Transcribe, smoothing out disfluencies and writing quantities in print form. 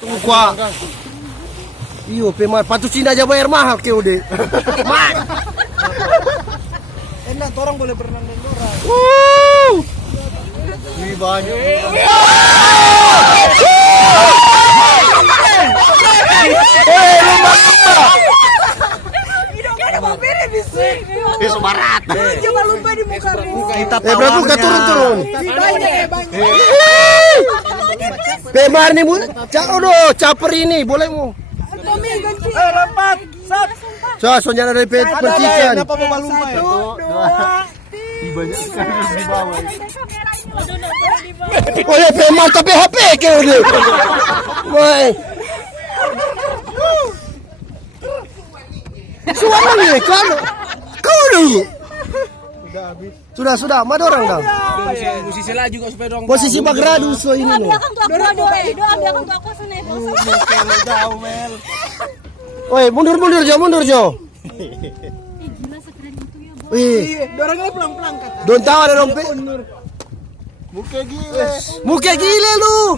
Tunggu kuah. Iyo, pemar patusin aja bayar mahal ke udah. Mak. Enak, orang boleh berenang dan orang. Ini banyak. Barat. Jangan lupa di muka Kita Berapa buka turun. Pemar nih bu, caper ini boleh mu. Tommy ganti. Lompat. Sat. Soalnya dari percikan. Kenapa mau lumpa ya? Banyak sekali di bawah. Oh ya Pemar tapi HP ke udah. Woi. Suara nih kalau kau dulu. Sudah, mana orang dah? Musisi lah juga supaya dong. Posisi Bagradu so ini loh. Woi, mundur Jo. Wih, Dorongnya pelan-pelan kata. don't tahu ada dompet. Muka gile. Muka gile lu.